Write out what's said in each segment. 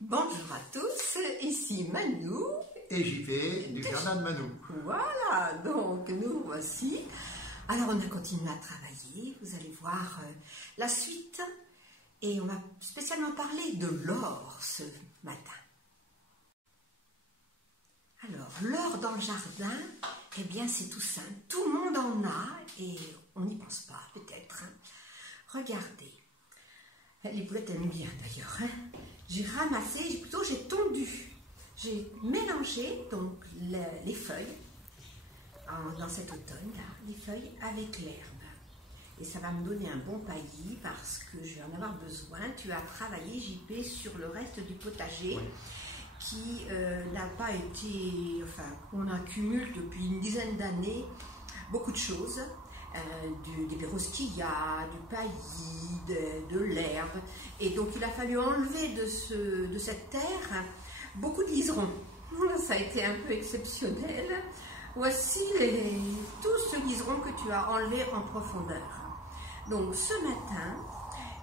Bonjour à tous, ici Manou et JP du jardin de Manou. Voilà, donc nous voici. Alors on a continué à travailler, vous allez voir la suite. Et on va spécialement parler de l'or ce matin. Alors l'or dans le jardin, eh bien c'est tout simple. Tout le monde en a et on n'y pense pas peut-être. Regardez, les boulettes aiment bien d'ailleurs. J'ai ramassé, j'ai tondu, j'ai mélangé donc les feuilles dans cet automne, là, les feuilles avec l'herbe. Et ça va me donner un bon paillis parce que je vais en avoir besoin. Tu as travaillé, JP, sur le reste du potager qui n'a pas été, enfin, on accumule depuis une dizaine d'années beaucoup de choses. Des perostillas, du paillis, de l'herbe. Et donc il a fallu enlever de cette terre beaucoup de liserons. Ça a été un peu exceptionnel. Voici tout ce liseron que tu as enlevé en profondeur. Donc ce matin,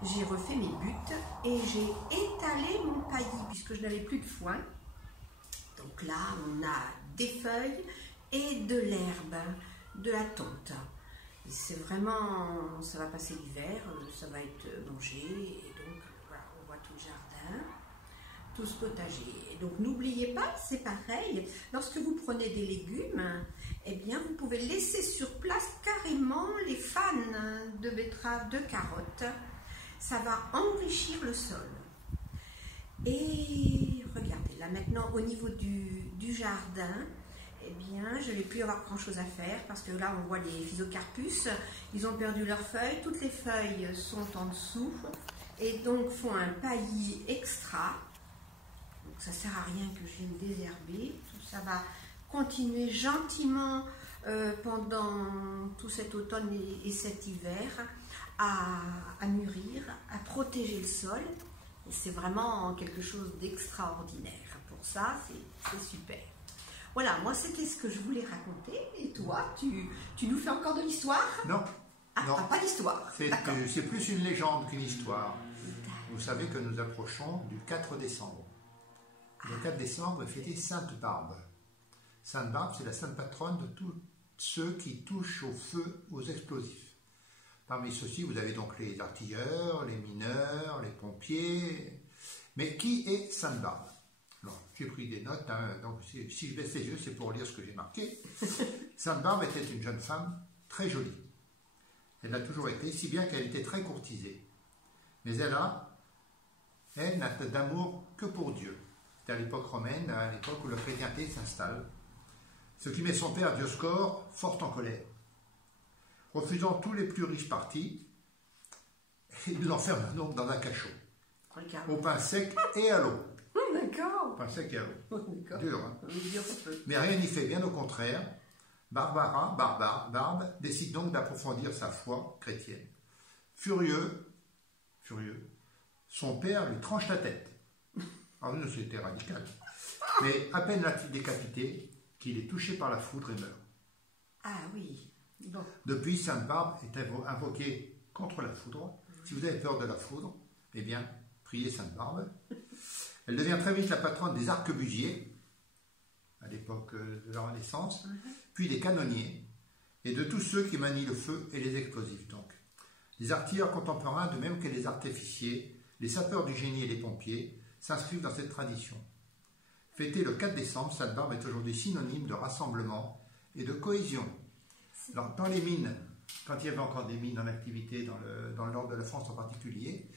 j'ai refait mes buttes et j'ai étalé mon paillis puisque je n'avais plus de foin. Donc là, on a des feuilles et de l'herbe, de la tonte. C'est vraiment, ça va passer l'hiver, ça va être mangé, et donc voilà, on voit tout le jardin, tout ce potager. Et donc n'oubliez pas, c'est pareil, lorsque vous prenez des légumes, eh bien vous pouvez laisser sur place carrément les fans de betteraves, de carottes, ça va enrichir le sol. Et regardez, là maintenant au niveau du jardin, eh bien, je n'ai plus avoir grand chose à faire parce que là, on voit les physocarpus, ils ont perdu leurs feuilles, toutes les feuilles sont en dessous et donc font un paillis extra. Donc, ça ne sert à rien que je vienne désherber. Tout ça va continuer gentiment pendant tout cet automne et cet hiver à mûrir, à protéger le sol. Et c'est vraiment quelque chose d'extraordinaire. Pour ça, c'est super. Voilà, moi c'était ce que je voulais raconter. Et toi, tu nous fais encore de l'histoire? Non. Non. Pas d'histoire. C'est plus une légende qu'une histoire. Vous savez que nous approchons du 4 décembre. Le 4 décembre est fêté Sainte Barbe. Sainte Barbe, c'est la sainte patronne de tous ceux qui touchent au feu, aux explosifs. Parmi ceux-ci, vous avez donc les artilleurs, les mineurs, les pompiers. Mais qui est Sainte Barbe? J'ai pris des notes, donc si je baisse les yeux, c'est pour lire ce que j'ai marqué. Sainte Barbe était une jeune femme très jolie. Elle l'a toujours été, si bien qu'elle était très courtisée. Mais elle n'a d'amour que pour Dieu. C'était à l'époque romaine, à l'époque où la chrétienté s'installe. Ce qui met son père Dioscore fort en colère. Refusant tous les plus riches partis, il l'enferme donc dans un cachot, au pain sec et à l'eau. D'accord. Pain sec et à l'eau. Dur, hein. Mais rien n'y fait, bien au contraire. Barbe, décide donc d'approfondir sa foi chrétienne. Furieux, son père lui tranche la tête. Ah oui, c'était radical. Mais à peine l'a-t-il décapité qu'il est touché par la foudre et meurt. Ah oui. Bon. Depuis, Sainte Barbe est invoquée contre la foudre. Si vous avez peur de la foudre, eh bien, priez Sainte Barbe. Elle devient très vite la patronne des arquebusiers, à l'époque de la Renaissance, puis des canonniers, et de tous ceux qui manient le feu et les explosifs. Donc, les artilleurs contemporains, de même que les artificiers, les sapeurs du génie et les pompiers, s'inscrivent dans cette tradition. Fêtée le 4 décembre, Sainte Barbe est aujourd'hui synonyme de rassemblement et de cohésion. Alors, dans les mines, quand il y avait encore des mines en activité dans le nord de la France en particulier,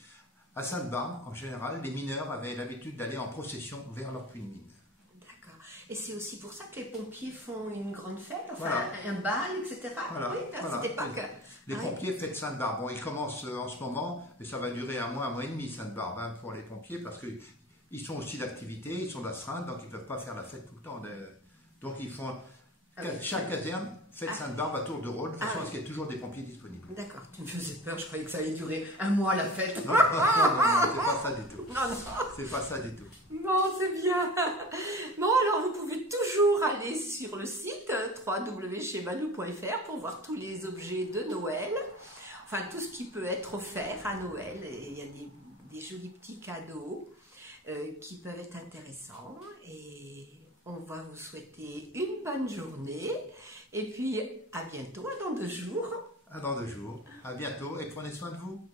à Sainte-Barbe, en général, les mineurs avaient l'habitude d'aller en procession vers leur puits de mine. D'accord. Et c'est aussi pour ça que les pompiers font une grande fête, enfin voilà. un bal, etc. Voilà. Oui, c'était pas que... Les pompiers fêtent Sainte-Barbe. Bon, ils commencent en ce moment, et ça va durer un mois et demi, Sainte-Barbe, pour les pompiers, parce qu'ils sont aussi d'activité, ils sont d'astreinte, donc ils ne peuvent pas faire la fête tout le temps. Donc ils font... Chaque caserne fête Sainte-Barbe à tour de rôle, de façon à ce qu'il y ait toujours des pompiers disponibles. D'accord, tu me faisais peur, je croyais que ça allait durer un mois la fête. Non, c'est pas ça du tout. Non. C'est pas ça du tout. Bon, c'est bien. Bon, alors vous pouvez toujours aller sur le site www.manou.fr pour voir tous les objets de Noël. Enfin, tout ce qui peut être offert à Noël. Et il y a des jolis petits cadeaux. qui peuvent être intéressants. Et on va vous souhaiter une bonne journée. Et puis, à bientôt, à dans 2 jours. À dans 2 jours. À bientôt et prenez soin de vous.